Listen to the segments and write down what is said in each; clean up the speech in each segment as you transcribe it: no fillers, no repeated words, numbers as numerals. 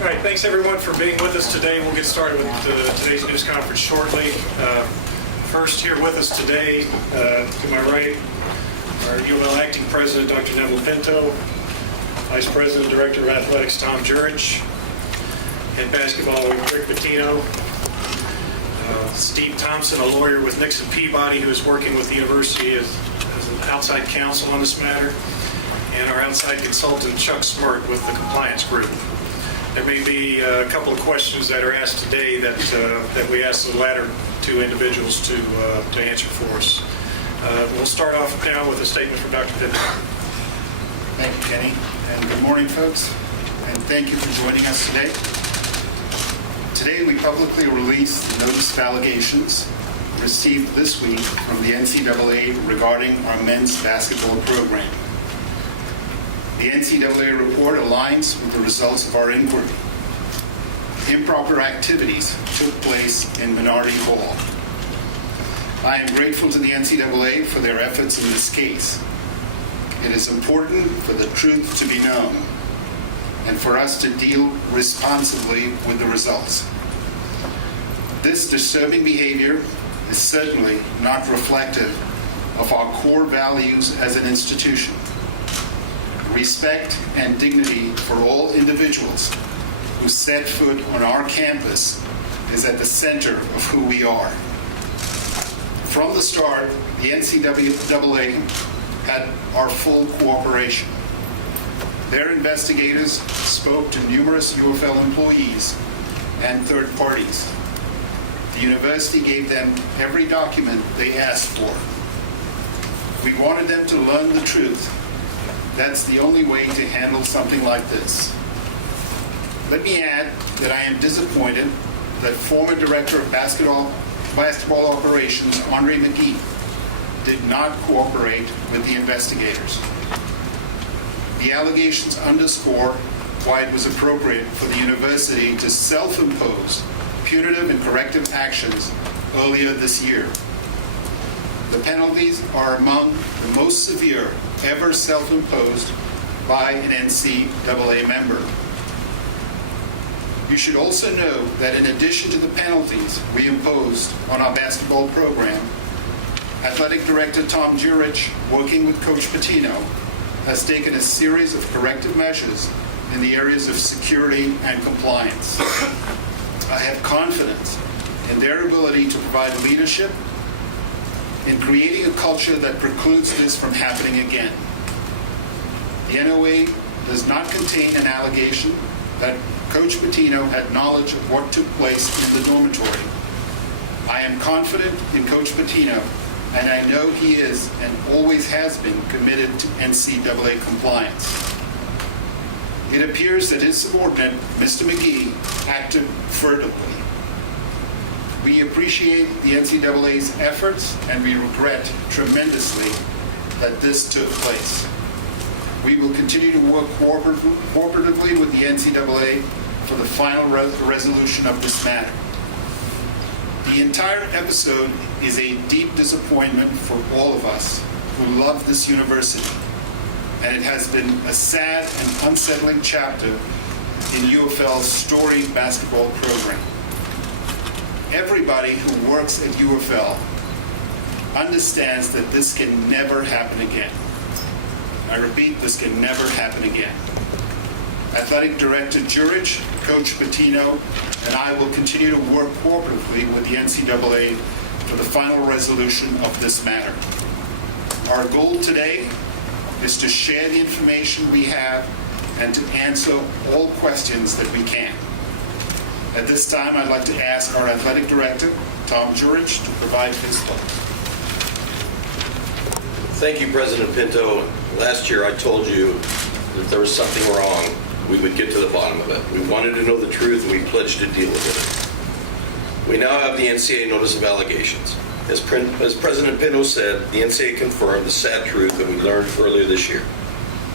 All right, thanks everyone for being with us today. We'll get started with today's news conference shortly. First here with us today, to my right, our UL Acting President, Dr. Neville Pinto, Vice President, Director of Athletics, Tom Jurich, Head Basketball, Rick Pitino, Steve Thompson, a lawyer with Nixon Peabody, who is working with the university as an outside counsel on this matter, and our outside consultant, Chuck Smirt, with the compliance group. There may be a couple of questions that are asked today that we ask the latter two individuals to answer for us. We'll start off now with a statement from Dr. Pinto. Thank you, Kenny, and good morning, folks, and thank you for joining us today. Today, we publicly released the notice of allegations received this week from the NCAA regarding our men's basketball program. The NCAA report aligns with the results of our inquiry. Improper activities took place in Minority Hall. I am grateful to the NCAA for their efforts in this case. It is important for the truth to be known and for us to deal responsibly with the results. This disturbing behavior is certainly not reflective of our core values as an institution. Respect and dignity for all individuals who set foot on our campus is at the center of who we are. From the start, the NCAA had our full cooperation. Their investigators spoke to numerous UFL employees and third parties. The university gave them every document they asked for. We wanted them to learn the truth. That's the only way to handle something like this. Let me add that I am disappointed that former Director of Basketball Operations, Andre McGee, did not cooperate with the investigators. The allegations underscore why it was appropriate for the university to self-impose punitive and corrective actions earlier this year. The penalties are among the most severe ever self-imposed by an NCAA member. You should also know that in addition to the penalties we imposed on our basketball program, Athletic Director Tom Jurich, working with Coach Pitino, has taken a series of corrective measures in the areas of security and compliance. I have confidence in their ability to provide leadership in creating a culture that precludes this from happening again. The NOA does not contain an allegation that Coach Pitino had knowledge of what took place in the dormitory. I am confident in Coach Pitino, and I know he is and always has been committed to NCAA compliance. It appears that his subordinate, Mr. McGee, acted furtively. We appreciate the NCAA's efforts, and we regret tremendously that this took place. We will continue to work cooperatively with the NCAA for the final resolution of this matter. The entire episode is a deep disappointment for all of us who love this university, and it has been a sad and unsettling chapter in UFL's storied basketball program. Everybody who works at UFL understands that this can never happen again. I repeat, this can never happen again. Athletic Director Jurich, Coach Pitino, and I will continue to work cooperatively with the NCAA for the final resolution of this matter. Our goal today is to share the information we have and to answer all questions that we can. At this time, I'd like to ask our Athletic Director, Tom Jurich, to provide his thoughts. Thank you, President Pinto. Last year I told you that there was something wrong. We would get to the bottom of it. We wanted to know the truth, and we pledged to deal with it. We now have the NCAA notice of allegations. As President Pinto said, the NCAA confirmed the sad truth that we learned earlier this year.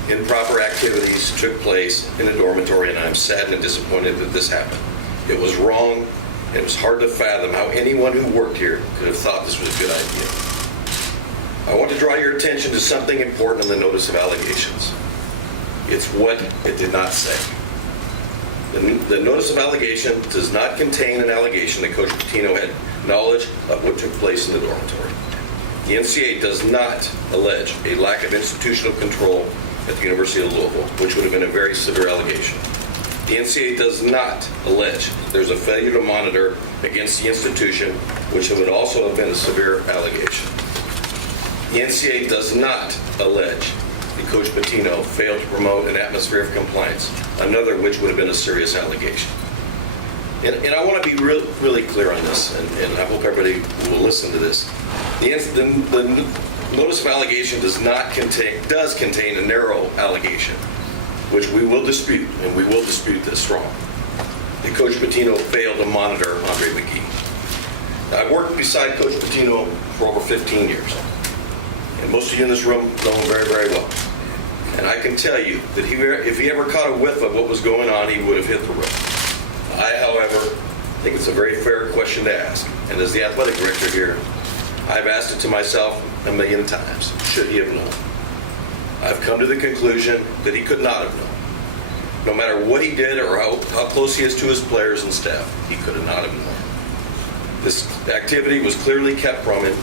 Improper activities took place in a dormitory, and I'm sad and disappointed that this happened. It was wrong, and it was hard to fathom how anyone who worked here could have thought this was a good idea. I want to draw your attention to something important in the notice of allegations. It's what it did not say. The notice of allegation does not contain an allegation that Coach Pitino had knowledge of what took place in the dormitory. The NCAA does not allege a lack of institutional control at the University of Louisville, which would have been a very severe allegation. The NCAA does not allege there's a failure to monitor against the institution, which would also have been a severe allegation. The NCAA does not allege that Coach Pitino failed to promote an atmosphere of compliance, another which would have been a serious allegation. And I want to be really clear on this, and I hope everybody will listen to this. The notice of allegation does contain a narrow allegation, which we will dispute, and we will dispute this strong. That Coach Pitino failed to monitor Andre McGee. Now, I've worked beside Coach Pitino for over 15 years, and most of you in this room know him very, very well. And I can tell you that if he ever caught a whiff of what was going on, he would have hit the road. I, however, think it's a very fair question to ask. And as the athletic director here, I've asked it to myself a million times. Should he have known? I've come to the conclusion that he could not have known. No matter what he did or how close he is to his players and staff, he could have not have known. This activity was clearly kept from him.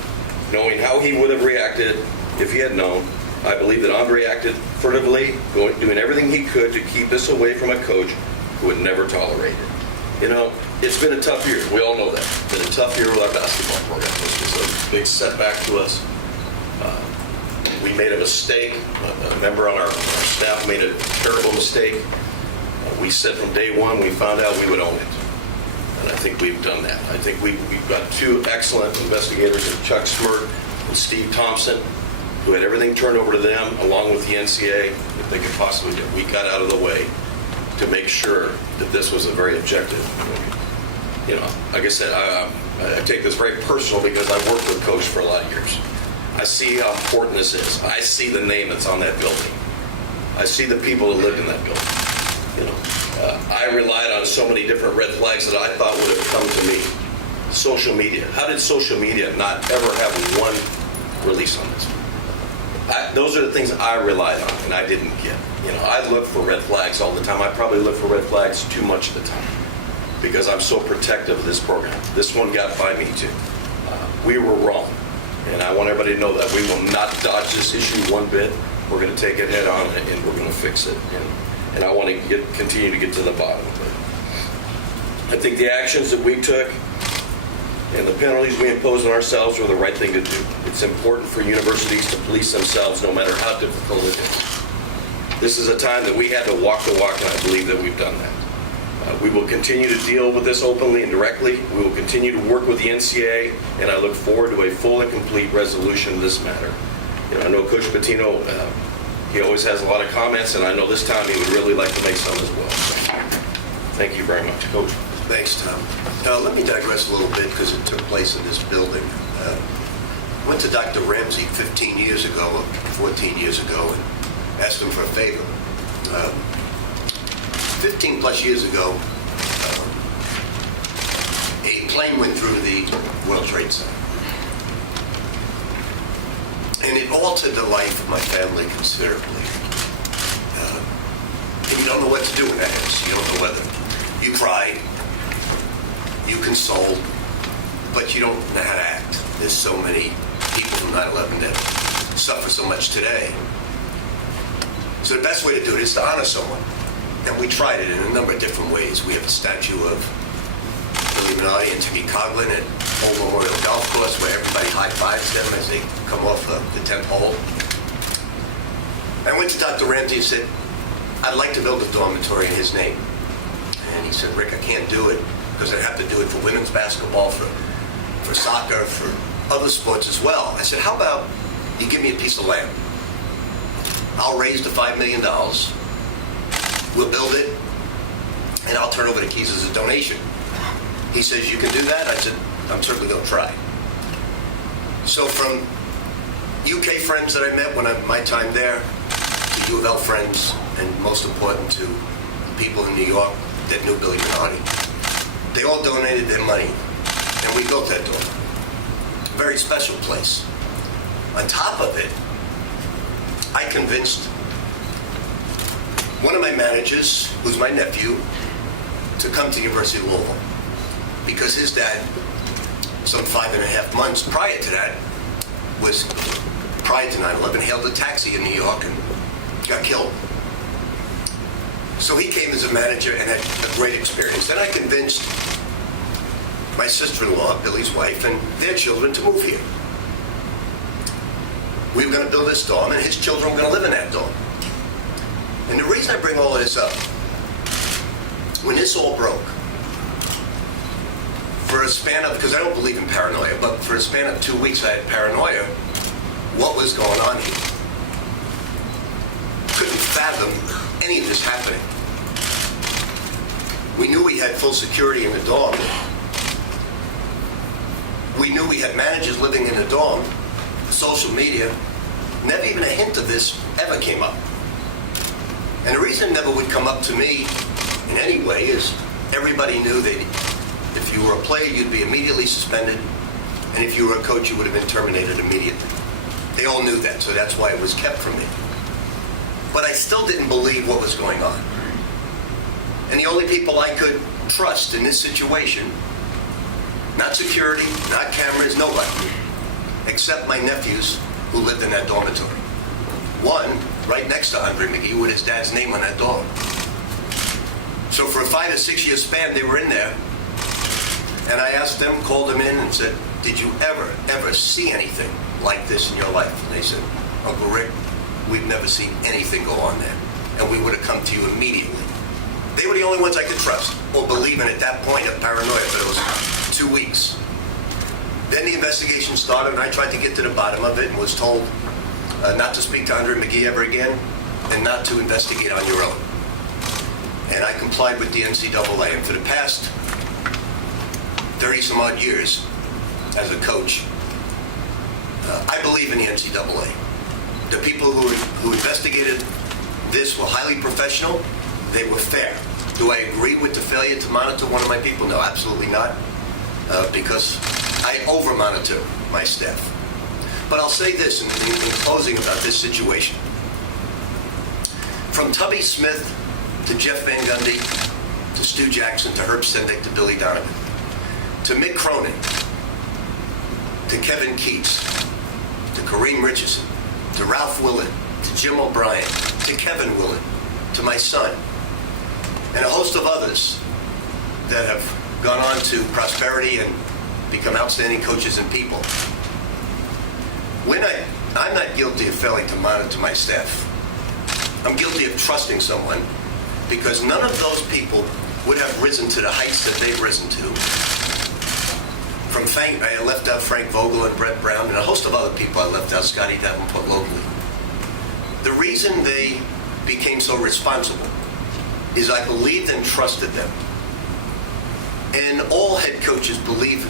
Knowing how he would have reacted if he had known, I believe that Andre acted furtively, doing everything he could to keep this away from a coach who would never tolerate it. You know, it's been a tough year. We all know that. It's been a tough year with our basketball program. This was a big setback to us. We made a mistake. A member on our staff made a terrible mistake. We said from day one, we found out we would own it. And I think we've done that. I think we've got two excellent investigators, Chuck Smirt and Steve Thompson, who had everything turned over to them, along with the NCAA, if they could possibly do. We got out of the way to make sure that this was a very objective. You know, like I said, I take this very personal because I've worked with Coach for a lot of years. I see how important this is. I see the name that's on that building. I see the people that lived in that building. You know, I relied on so many different red flags that I thought would have come to me. Social media. How did social media not ever have one release on this? Those are the things I relied on, and I didn't get. You know, I look for red flags all the time. I probably look for red flags too much of the time because I'm so protective of this program. This one got by me too. We were wrong, and I want everybody to know that we will not dodge this issue one bit. We're going to take it head on, and we're going to fix it. And I want to continue to get to the bottom of it. I think the actions that we took and the penalties we imposed on ourselves were the right thing to do. It's important for universities to police themselves no matter how difficult it is. This is a time that we had to walk the walk, and I believe that we've done that. We will continue to deal with this openly and directly. We will continue to work with the NCAA, and I look forward to a full and complete resolution of this matter. You know, I know Coach Pitino, he always has a lot of comments, and I know this time he would really like to make some as well. Thank you very much, Coach. Thanks, Tom. Let me digress a little bit because it took place in this building. Went to Dr. Ramsey 15 years ago, or 14 years ago, and asked him for a favor. 15 plus years ago, a plane went through the World Trade Center. And it altered the life of my family considerably. And you don't know what to do in that house. You don't know whether you cry, you console, but you don't know how to act. There's so many people from 9/11 that suffer so much today. So the best way to do it is to honor someone. And we tried it in a number of different ways. We have a statue of Illuminati and Timmy Coughlin at Old Memorial Golf Course where everybody high-fives them as they come off the 10th hole. I went to Dr. Ramsey and said, I'd like to build a dormitory in his name. And he said, Rick, I can't do it because I'd have to do it for women's basketball, for soccer, for other sports as well. I said, how about you give me a piece of land? I'll raise the $5 million. We'll build it, and I'll turn over the keys as a donation. He says, you can do that? I said, I'm certainly going to try. So from UK friends that I met when my time there, to U of L friends, and most important to people in New York that knew Billy Bernardi, they all donated their money, and we built that dorm. Very special place. On top of it, I convinced one of my managers, who's my nephew, to come to the University of Louisville because his dad, some 5.5 months prior to that, was prior to 9/11, hailed a taxi in New York and got killed. So he came as a manager and had a great experience. Then I convinced my sister-in-law, Billy's wife, and their children to move here. We were going to build this dorm, and his children were going to live in that dorm. And the reason I bring all of this up, when this all broke, for a span of, because I don't believe in paranoia, but for a span of 2 weeks I had paranoia, what was going on here? Couldn't fathom any of this happening. We knew we had full security in the dorm. We knew we had managers living in the dorm. Social media, never even a hint of this ever came up. And the reason it never would come up to me in any way is everybody knew that if you were a player, you'd be immediately suspended, and if you were a coach, you would have been terminated immediately. They all knew that, so that's why it was kept from me. But I still didn't believe what was going on. And the only people I could trust in this situation, not security, not cameras, nobody, except my nephews who lived in that dormitory. One, right next to Andre McGee, with his dad's name on that dorm. So for a 5 to 6 year span, they were in there. And I asked them, called them in and said, did you ever see anything like this in your life? And they said, Uncle Rick, we've never seen anything go on there. And we would have come to you immediately. They were the only ones I could trust or believe in at that point of paranoia, but it was 2 weeks. Then the investigation started, and I tried to get to the bottom of it and was told not to speak to Andre McGee ever again and not to investigate on your own. And I complied with the NCAA. And for the past 30-some odd years as a coach, I believe in the NCAA. The people who investigated this were highly professional. They were fair. Do I agree with the failure to monitor one of my people? No, absolutely not, because I over-monitor my staff. But I'll say this in closing about this situation. From Tubby Smith to Jeff Van Gundy to Stu Jackson to Herb Sendick to Billy Donovan to Mick Cronin to Kevin Keats to Kareem Richardson to Ralph Willett to Jim O'Brien to Kevin Willett to my son and a host of others that have gone on to prosperity and become outstanding coaches and people. I'm not guilty of failing to monitor my staff. I'm guilty of trusting someone because none of those people would have risen to the heights that they've risen to. I left out Frank Vogel and Brett Brown and a host of other people. I left out Scotty Davenport locally. The reason they became so responsible is I believed and trusted them. And all head coaches believe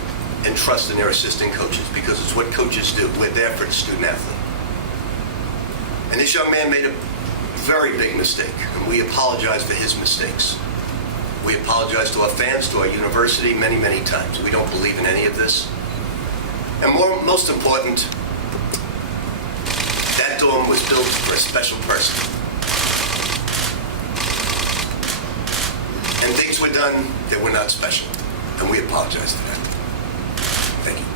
and trust in their assistant coaches because it's what coaches do. We're there for the student athlete. And this young man made a very big mistake, and we apologize for his mistakes. We apologize to our fans, to our university many, many times. We don't believe in any of this. And most important, that dorm was built for a special person. And things were done that were not special, and we apologize for that. Thank you.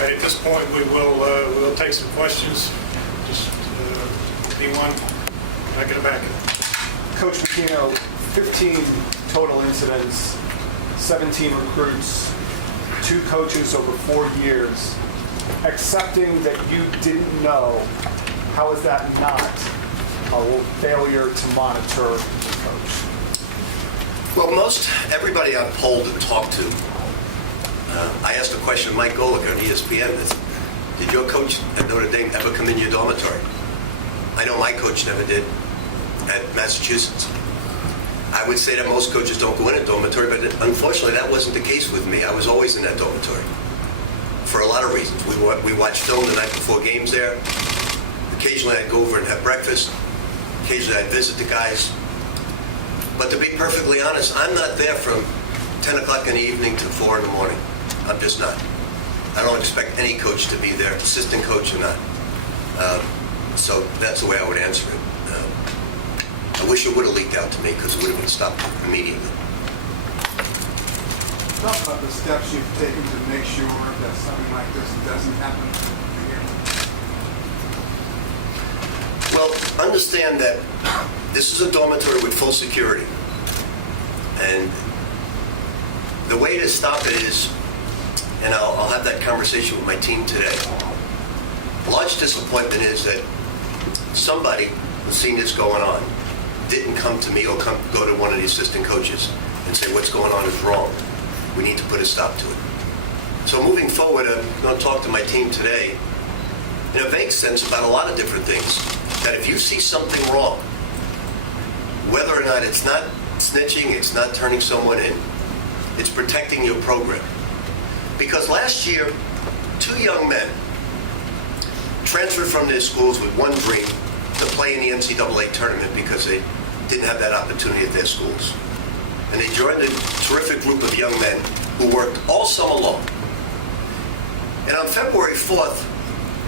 Right, at this point, we'll take some questions. Just anyone, back in the back. Coach Pitino, 15 total incidents, 17 recruits, 2 coaches over 4 years. Accepting that you didn't know, how is that not a failure to monitor the coach? Well, everybody I've polled and talked to, I asked a question of Mike Golick on ESPN. Did your coach at Notre Dame ever come in your dormitory? I know my coach never did at Massachusetts. I would say that most coaches don't go in a dormitory, but unfortunately that wasn't the case with me. I was always in that dormitory for a lot of reasons. We watched film the night before games there. Occasionally I'd go over and have breakfast. Occasionally I'd visit the guys. But to be perfectly honest, I'm not there from 10 o'clock in the evening to 4 in the morning. I'm just not. I don't expect any coach to be there, assistant coach or not. So that's the way I would answer it. I wish wish it would have leaked out to me because it would have been stopped immediately. Talk about the steps you've taken to make sure that something like this doesn't happen again. Well, understand that this is a dormitory with full security. And the way to stop it is, and I'll have that conversation with my team today. A large disappointment is that somebody who's seen this going on didn't come to me or go to one of the assistant coaches and say what's going on is wrong. We need to put a stop to it. So moving forward, I'm going to talk to my team today in a vague sense about a lot of different things. That if you see something wrong, whether or not it's not snitching, it's not turning someone in, it's protecting your program. Because last year, 2 young men transferred from their schools with one dream to play in the NCAA tournament because they didn't have that opportunity at their schools. And they joined a terrific group of young men who worked all summer long. And on February 4th,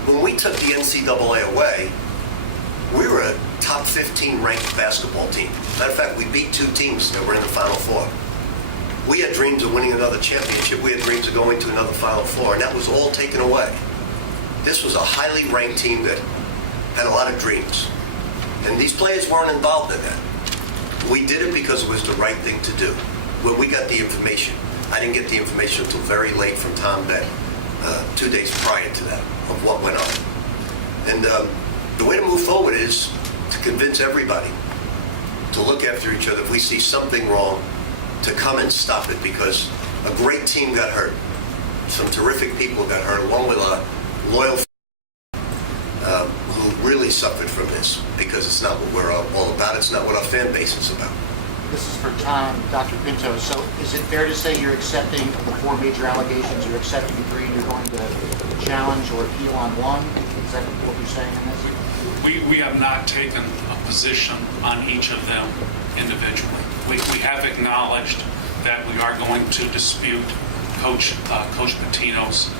when we took the NCAA away, we were a top 15 ranked basketball team. Matter of fact, we beat 2 teams that were in the Final Four. We had dreams of winning another championship. We had dreams of going to another Final Four, and that was all taken away. This was a highly ranked team that had a lot of dreams. And these players weren't involved in that. We did it because it was the right thing to do. When we got the information, I didn't get the information until very late from Tom Beck, 2 days prior to that, of what went on. And the way to move forward is to convince everybody to look after each other. If we see something wrong, to come and stop it, because a great team got hurt. Some terrific people got hurt, along with a loyal who really suffered from this, because it's not what we're all about. It's not what our fan base is about. This is for Tom, Dr. Pinto. So is it fair to say you're accepting the 4 major allegations? You're accepting 3, you're going to challenge or appeal on 1? Is that what you're saying in this? We have not taken a position on each of them individually. We have acknowledged that we are going to dispute Coach Pitino's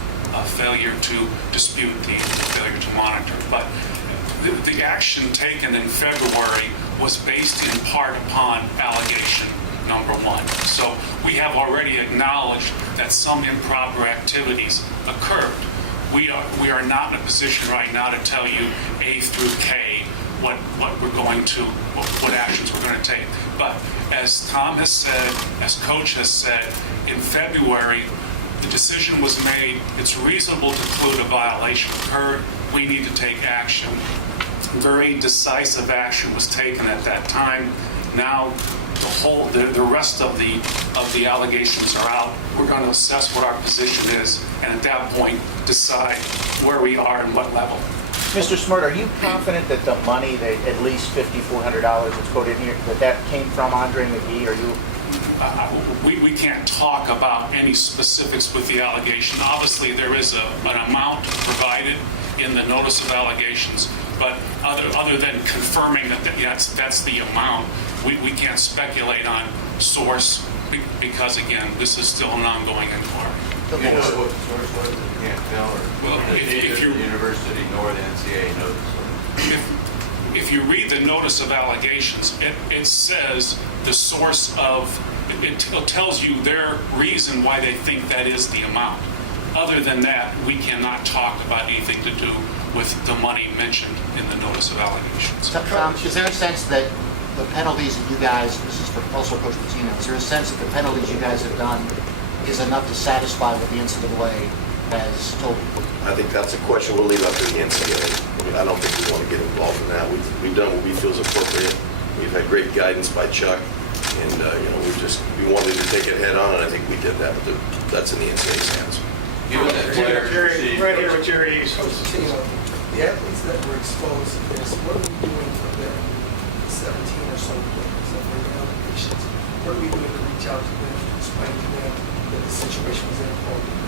failure to dispute the failure to monitor. But the action taken in February was based in part upon allegation number 1. So we have already acknowledged that some improper activities occurred. We are not in a position right now to tell you A through K what we're going to, what actions we're going to take. But as Tom has said, as Coach has said, in February, the decision was made. It's reasonable to conclude a violation occurred. We need to take action. Very decisive action was taken at that time. Now the rest of the allegations are out. We're going to assess what our position is, and at that point decide where we are and what level. Mr. Smart, are you confident that the money, that at least $5,400 that's quoted in here, that came from Andre McGee? Are you? We can't talk about any specifics with the allegation. Obviously, there is an amount provided in the notice of allegations, but other than confirming that that's the amount, we can't speculate on source because, again, this is still an ongoing inquiry. You know what the source was? You can't tell, or Well, if you- the university nor the NCAA know the source. If you read the notice of allegations, it says the source of, it tells you their reason why they think that is the amount. Other than that, we cannot talk about anything to do with the money mentioned in the notice of allegations. Tom, is there a sense that the penalties that you guys, this is for also Coach Pitino, is there a sense that the penalties you guys have done is enough to satisfy what the NCAA has told you? I think that's a question we'll leave up to the NCAA. I don't think we want to get involved in that. We've done what we feel is appropriate. We've had great guidance by Chuck, and we wanted to take it head on, and I think we did that. But that's in the NCAA's hands. Given that players received- Right here with Jerry. The athletes that were exposed to this, what are we doing for them? 17 or so players that were in allegations. What are we doing to reach out to them, to explain to them that the situation was inappropriate?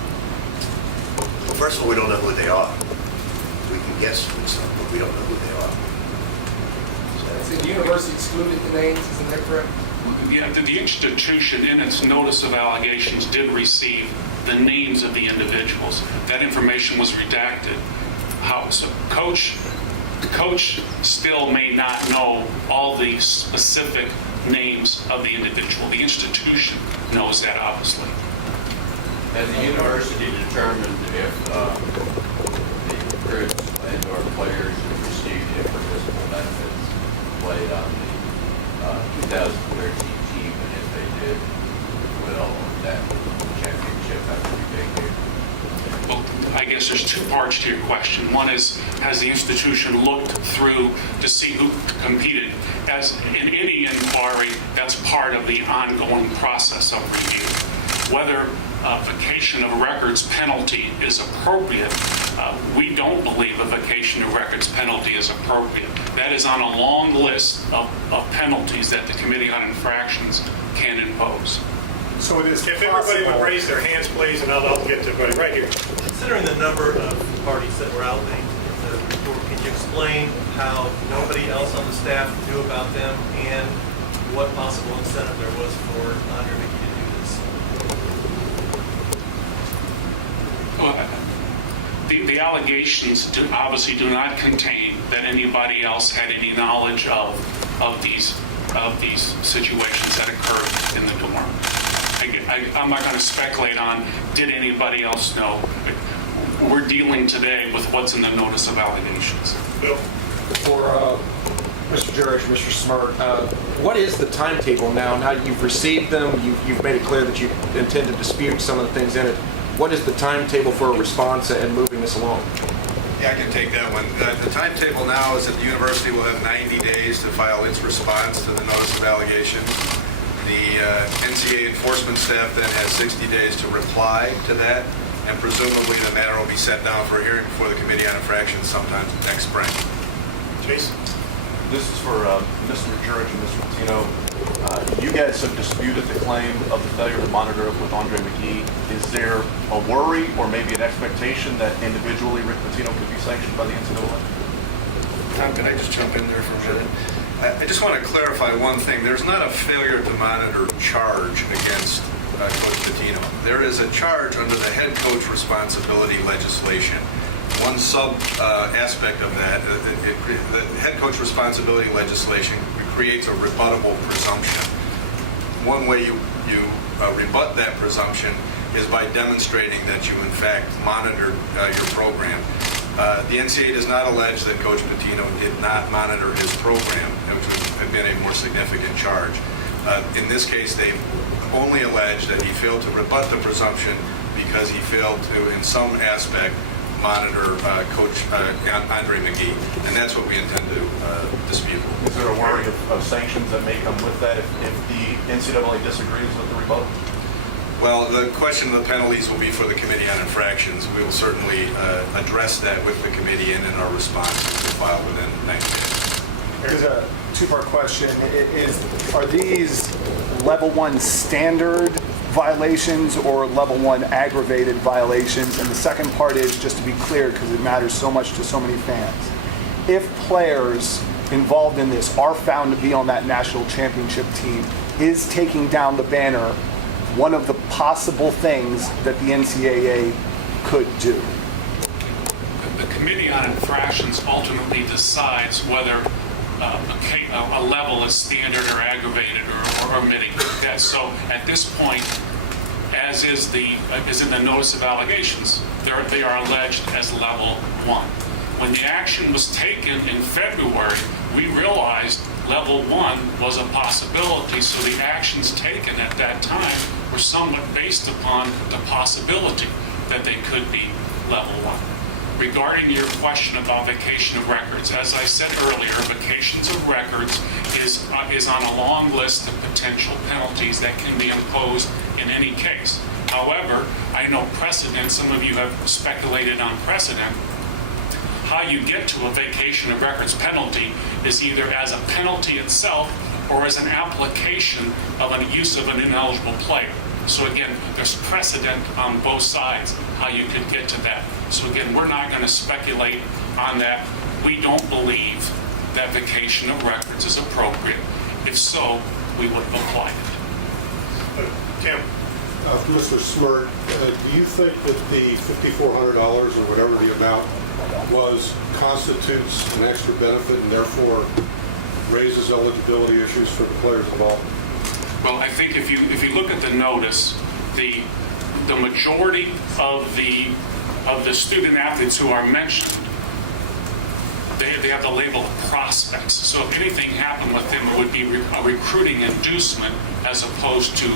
Well, first of all, we don't know who they are. We can guess who it's but we don't know who they are. So the university excluded the names, isn't that correct? Yeah, the institution in its notice of allegations did receive the names of the individuals. That information was redacted. So the coach still may not know all the specific names of the individual. The institution knows that, obviously. Has the university determined if the recruits and/or players have received any participal benefits played on the 2013 team, and if they did, will that championship have to be vacated? Well, I guess there's two parts to your question. One is, has the institution looked through to see who competed? As in any inquiry, that's part of the ongoing process of review. Whether vacation of records penalty is appropriate, we don't believe a vacation of records penalty is appropriate. That is on a long list of penalties that the Committee on Infractions can impose. So it is If everybody would possible- raise their hands, please, and I'll get to everybody right here. Considering the number of parties that were outlined in the report, can you explain how nobody else on the staff knew about them and what possible incentive there was for Andre McGee to do this? Well, the allegations obviously do not contain that anybody else had any knowledge of these situations that occurred in the dorm. I'm not going to speculate on did anybody else know. We're dealing today with what's in the notice of allegations. Bill? For Mr. Jurich, Mr. Smart, what is the timetable now? Now that you've received them, you've made it clear that you intend to dispute some of the things in it. What is the timetable for a response and moving this along? Yeah, I can take that one. The timetable now is that the university will have 90 days to file its response to the notice of allegation. The NCAA enforcement staff then has 60 days to reply to that, and presumably the matter will be set down for a hearing before the Committee on Infractions sometime next spring. Jason? This is for Mr. Jurich and Mr. Pitino. You guys have disputed the claim of the failure to monitor with Andre McGee. Is there a worry or maybe an expectation that individually Rick Pitino could be sanctioned by the NCAA? Tom, can I just jump in there for a minute? I just want to clarify one thing. There's not a failure to monitor charge against Coach Pitino. There is a charge under the head coach responsibility legislation. One sub aspect of that, the head coach responsibility legislation creates a rebuttable presumption. One way you rebut that presumption is by demonstrating that you in fact monitored your program. The NCAA does not allege that Coach Pitino did not monitor his program, which would have been a more significant charge. In this case, they only allege that he failed to rebut the presumption because he failed to, in some aspect, monitor Coach Andre McGee, and that's what we intend to dispute. Is there a worry of sanctions that may come with that if the NCAA disagrees with the rebuttal? Well, the question of the penalties will be for the Committee on Infractions. We will certainly address that with the committee and in our response to file within 90 days. Here's a two-part question. Are these level 1 standard violations or level 1 aggravated violations? And the second part is, just to be clear, because it matters so much to so many fans, if players involved in this are found to be on that national championship team, is taking down the banner one of the possible things that the NCAA could do? The Committee on Infractions ultimately decides whether a level is standard or aggravated or mitigated. So at this point, as is in the notice of allegations, they are alleged as level 1. When the action was taken in February, we realized level 1 was a possibility, so the actions taken at that time were somewhat based upon the possibility that they could be level 1. Regarding your question about vacation of records, as I said earlier, vacations of records is on a long list of potential penalties that can be imposed in any case. However, I know precedent, some of you have speculated on precedent. How you get to a vacation of records penalty is either as a penalty itself or as an application of an use of an ineligible player. So again, there's precedent on both sides how you could get to that. So again, we're not going to speculate on that. We don't believe that vacation of records is appropriate. If so, we would have applied it. Tim? Mr. Smart, do you think that the $5,400 or whatever the amount constitutes an extra benefit and therefore raises eligibility issues for the players involved? Well, I think if you look at the notice, the majority of the student athletes who are mentioned, they have the label of prospects. So if anything happened with them, it would be a recruiting inducement as opposed to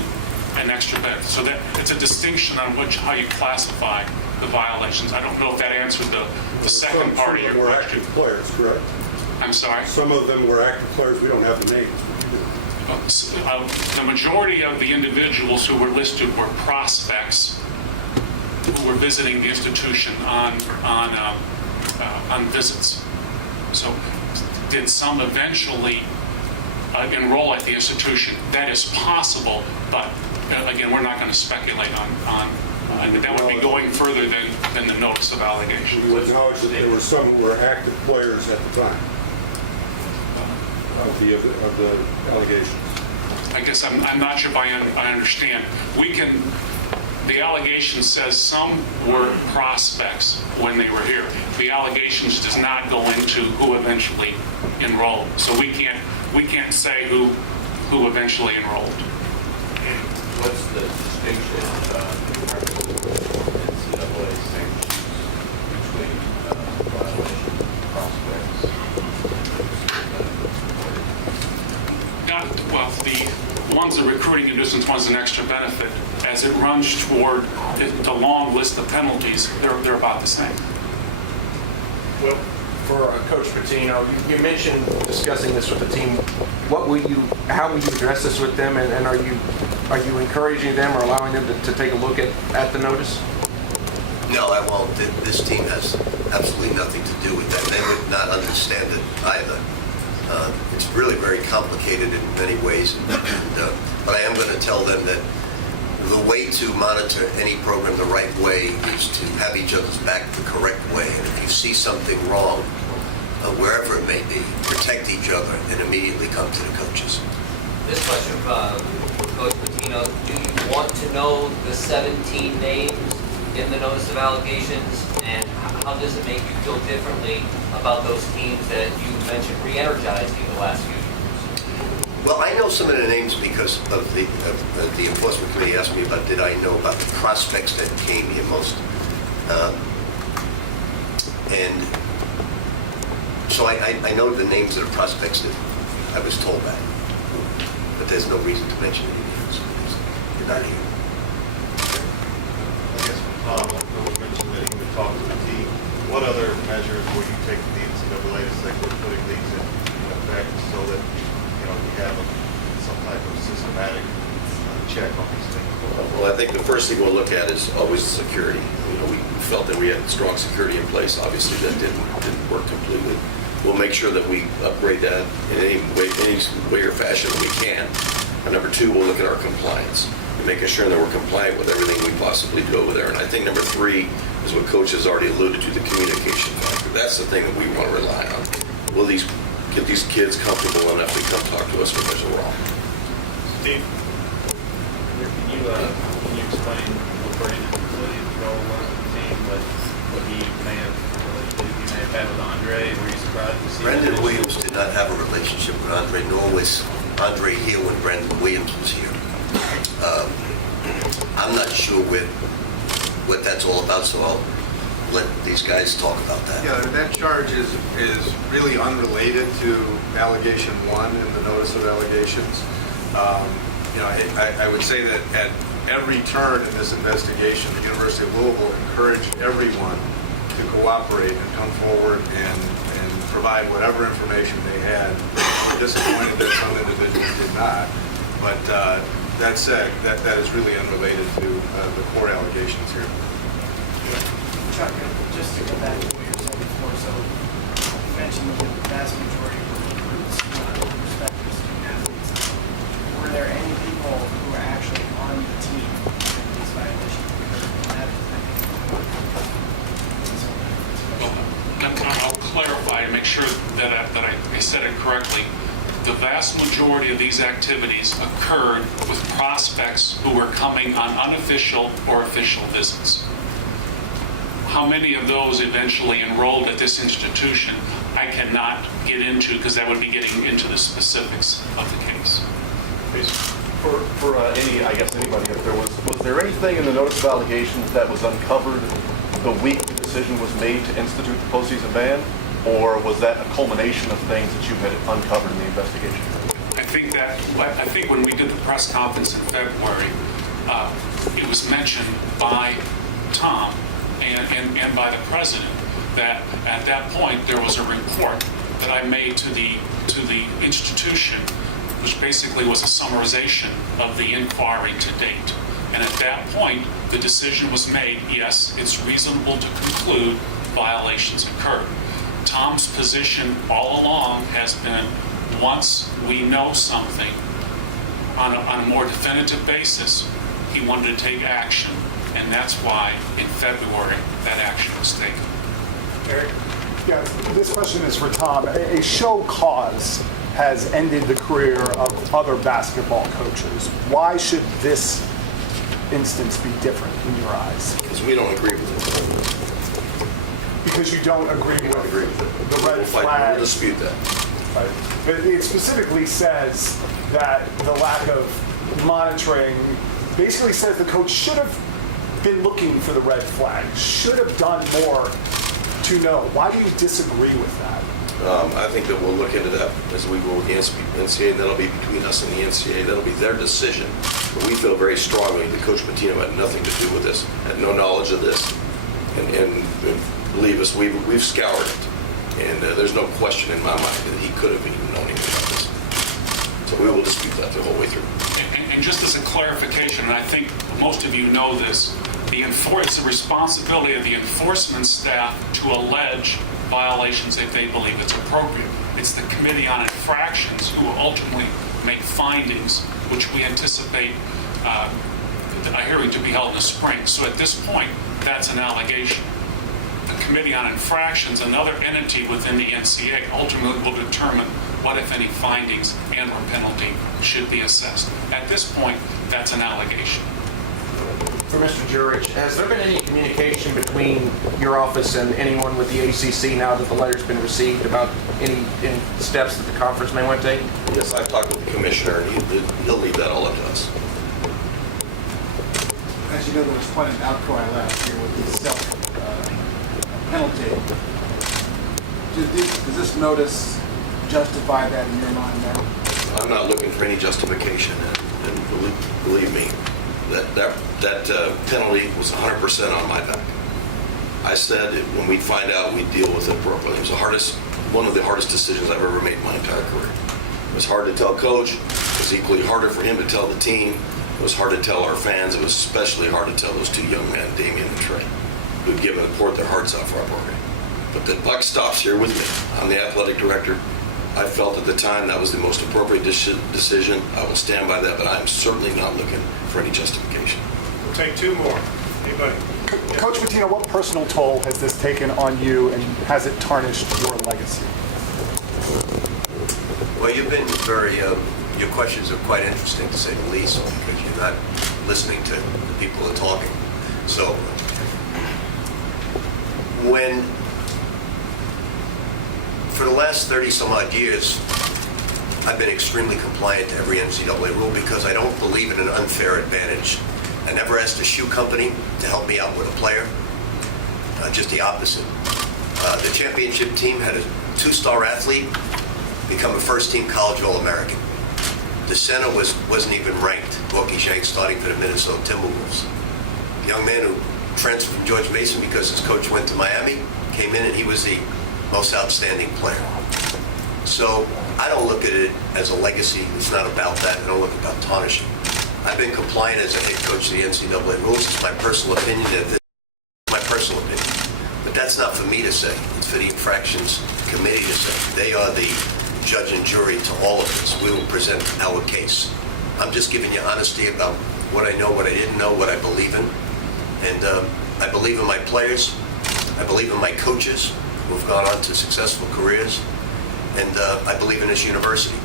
an extra benefit. So that it's a distinction on how you classify the violations. I don't know if that answered the second part of your Some were question. active players, correct? I'm sorry? Some of them were active players. We don't have the names. The majority of the individuals who were listed were prospects who were visiting the institution on visits. So did some eventually enroll at the institution? That is possible, but again, we're not going to speculate on that would be going further than the notice of allegations. You acknowledge that there were some who were active players at the time of the allegations. I guess I'm not sure if I understand. The allegation says some were prospects when they were here. The allegations does not go into who eventually enrolled. So we can't say who eventually enrolled. What's the distinction in terms of NCAA sanctions between violations and prospects? Well, the one's a recruiting inducement, one's an extra benefit. As it runs toward the long list of penalties, they're about the same. Well, for Coach Pitino, you mentioned discussing this with the team. How will you address this with them, and are you encouraging them or allowing them to take a look at the notice? No, I won't. This team has absolutely nothing to do with that. They would not understand it either. It's really very complicated in many ways, but I am going to tell them that the way to monitor any program the right way is to have each other's back the correct way. And if you see something wrong, wherever it may be, protect each other and immediately come to the coaches. This question for Coach Pitino, do you want to know the 17 names in the notice of allegations, and how does it make you feel differently about those teams that you mentioned re-energizing the last few years? Well, I know some of the names because of the enforcement committee asked me about did I know about the prospects that came here most. And so I know the names of the prospects that I was told that. But there's no reason to mention any names because you're not here. I guess Tom mentioned that he would talk to the team. What other measures will you take to the NCAA to say we're putting these in effect so that we have some type of systematic check on these things? Well, I think the first thing we'll look at is always security. We felt that we had strong security in place. Obviously, that didn't work completely. We'll make sure that we upgrade that in any way or fashion that we can. And number two, we'll look at our compliance and making sure that we're compliant with everything we possibly do over there. And I think number three is what Coach has already alluded to, the communication factor. That's the thing that we want to rely on. Will get these kids comfortable enough to come talk to us when there's a wrong? Steve, can you explain what Brandon's role was in the team, what he may have had with Andre? Were you surprised to see Brandon Williams did not have a relationship with Andre, nor was Andre here when Brandon Williams was here. I'm not sure what that's all about, so I'll let these guys talk about that. Yeah, that charge is really unrelated to allegation one in the notice of allegations. I would say that at every turn in this investigation, the University of Louisville encouraged everyone to cooperate and come forward and provide whatever information they had. We're disappointed that some individuals did not, but that said, that is really unrelated to the core allegations here. Chuck, just to go back to what you were saying before, so you mentioned the vast majority were recruits, not prospective student athletes. Were there any people who were actually on the team when these violations occurred? I'll clarify and make sure that I said it correctly. The vast majority of these activities occurred with prospects who were coming on unofficial or official visits. How many of those eventually enrolled at this institution, I cannot get into because that would be getting into the specifics of the case. For anybody, if was there anything in the notice of allegations that was uncovered the week the decision was made to institute the postseason ban, or was that a culmination of things that you had uncovered in the investigation? I think when we did the press conference in February, it was mentioned by Tom and by the president that at that point there was a report that I made to the institution, which basically was a summarization of the inquiry to date. And at that point, the decision was made, yes, it's reasonable to conclude violations occurred. Tom's position all along has been, once we know something on a more definitive basis, he wanted to take action. And that's why in February that action was taken. Eric? Yeah, this question is for Tom. A show cause has ended the career of other basketball coaches. Why should this instance be different in your eyes? Because we don't agree with it. Because you don't agree with the red flag? We'll dispute that. Right. But it specifically says that the lack of monitoring basically says the coach should have been looking for the red flag, should have done more to know. Why do you disagree with that? I think that we'll look into that as we go with the NCAA. That'll be between us and the NCAA. That'll be their decision. But we feel very strongly that Coach Pitino had nothing to do with this, had no knowledge of this. And believe us, we've scoured it. And there's no question in my mind that he could have even known anything about this. So we will dispute that the whole way through. And just as a clarification, and I think most of you know this, it's the responsibility of the enforcement staff to allege violations if they believe it's appropriate. It's the Committee on Infractions who will ultimately make findings, which we anticipate a hearing to be held in the spring. So at this point, that's an allegation. The Committee on Infractions, another entity within the NCAA, ultimately will determine what, if any, findings and or penalty should be assessed. At this point, that's an allegation. For Mr. Jurich, has there been any communication between your office and anyone with the ACC now that the letter's been received about any steps that the conference may want to take? Yes, I've talked with the commissioner, and he'll leave that all up to us. As you know, there was quite an outcry last year with the penalty. Does this notice justify that in your mind now? I'm not looking for any justification, and believe me, that penalty was 100% on my back. I said that when we'd find out, we'd deal with it appropriately. It was one of the hardest decisions I've ever made in my entire career. It was hard to tell Coach. It was equally harder for him to tell the team. It was hard to tell our fans. It was especially hard to tell those two young men, Damian and Trey, who'd given and poured their hearts out for our program. But the buck stops here with me. I'm the athletic director. I felt at the time that was the most appropriate decision. I will stand by that, but I'm certainly not looking for any justification. We'll take two more. Anybody? Coach Pitino, what personal toll has this taken on you, and has it tarnished your legacy? Well, you've been your questions are quite interesting, to say the least, because you're not listening to the people who are talking. So, for the last 30-some-odd years, I've been extremely compliant to every NCAA rule because I don't believe in an unfair advantage. I never asked a shoe company to help me out with a player, just the opposite. The championship team had a 2-star athlete become a first-team college All-American. The center wasn't even ranked, Walkie Shank, starting for the Minnesota Timberwolves. A young man who transferred from George Mason because his coach went to Miami, came in and he was the most outstanding player. So I don't look at it as a legacy. It's not about that. I don't look about tarnishing. I've been compliant as a head coach of the NCAA rules. It's my personal opinion. But that's not for me to say. It's for the infractions committee to say. They are the judge and jury to all of this. We will present our case. I'm just giving you honesty about what I know, what I didn't know, what I believe in. And I believe in my players. I believe in my coaches who have gone on to successful careers. And I believe in this university.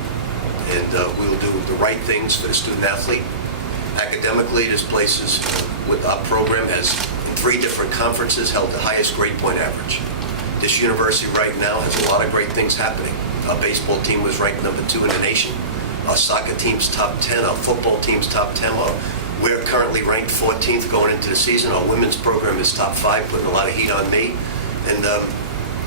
And we will do the right things for the student athlete. Academically, this place is, with our program, has 3 different conferences, held the highest grade point average. This university right now has a lot of great things happening. Our baseball team was ranked number 2 in the nation. Our soccer team's top 10. Our football team's top 10. We're currently ranked 14th going into the season. Our women's program is top 5, putting a lot of heat on me. And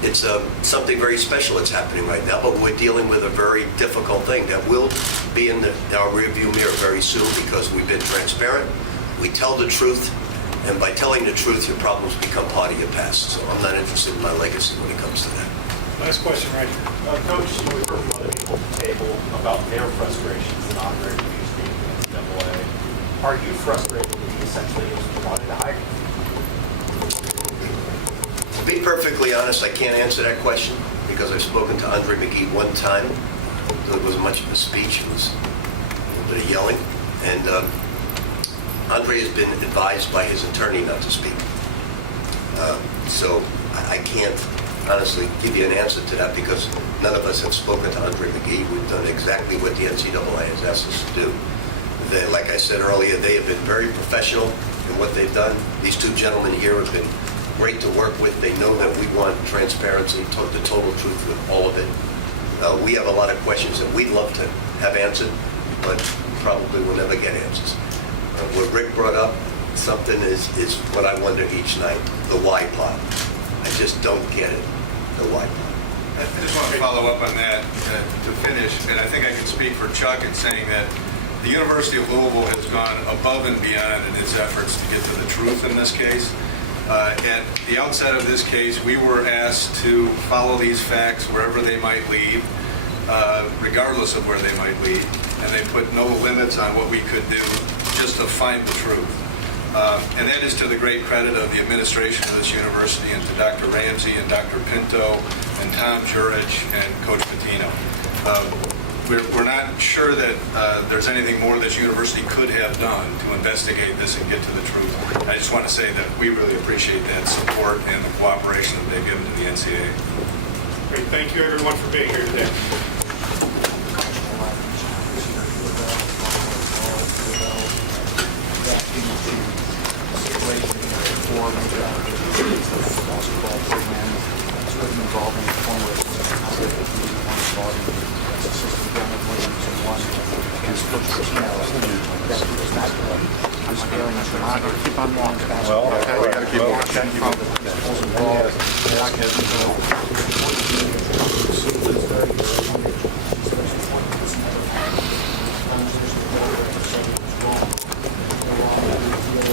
it's something very special that's happening right now, but we're dealing with a very difficult thing that will be in our rearview mirror very soon because we've been transparent. We tell the truth, and by telling the truth, your problems become part of your past. So I'm not interested in my legacy when it comes to that. Last question right here. Coach, you heard from other people at the table about their frustrations and Andre McGee's being in the NCAA. Are you frustrated that he essentially is wanting to hire you? To be perfectly honest, I can't answer that question because I've spoken to Andre McGee one time. It wasn't much of a speech. It was a little bit of yelling. And Andre has been advised by his attorney not to speak. So I can't honestly give you an answer to that because none of us have spoken to Andre McGee. We've done exactly what the NCAA has asked us to do. Like I said earlier, they have been very professional in what they've done. These 2 gentlemen here have been great to work with. They know that we want transparency, the total truth with all of it. We have a lot of questions that we'd love to have answered, but probably will never get answers. What Rick brought up, something is what I wonder each night, the why part. I just don't get it, the why part. I just want to follow up on that to finish, and I think I can speak for Chuck in saying that the University of Louisville has gone above and beyond in its efforts to get to the truth in this case. At the outset of this case, we were asked to follow these facts wherever they might lead, regardless of where they might lead, and they put no limits on what we could do just to find the truth. And that is to the great credit of the administration of this university and to Dr. Ramsey and Dr. Pinto and Tom Jurich and Coach Pitino. We're not sure that there's anything more this university could have done to investigate this and get to the truth. I just want to say that we really appreciate that support and the cooperation that they've given to the NCAA. Great. Thank you, everyone, for being here today. Keep on walking. Well, we got to keep walking.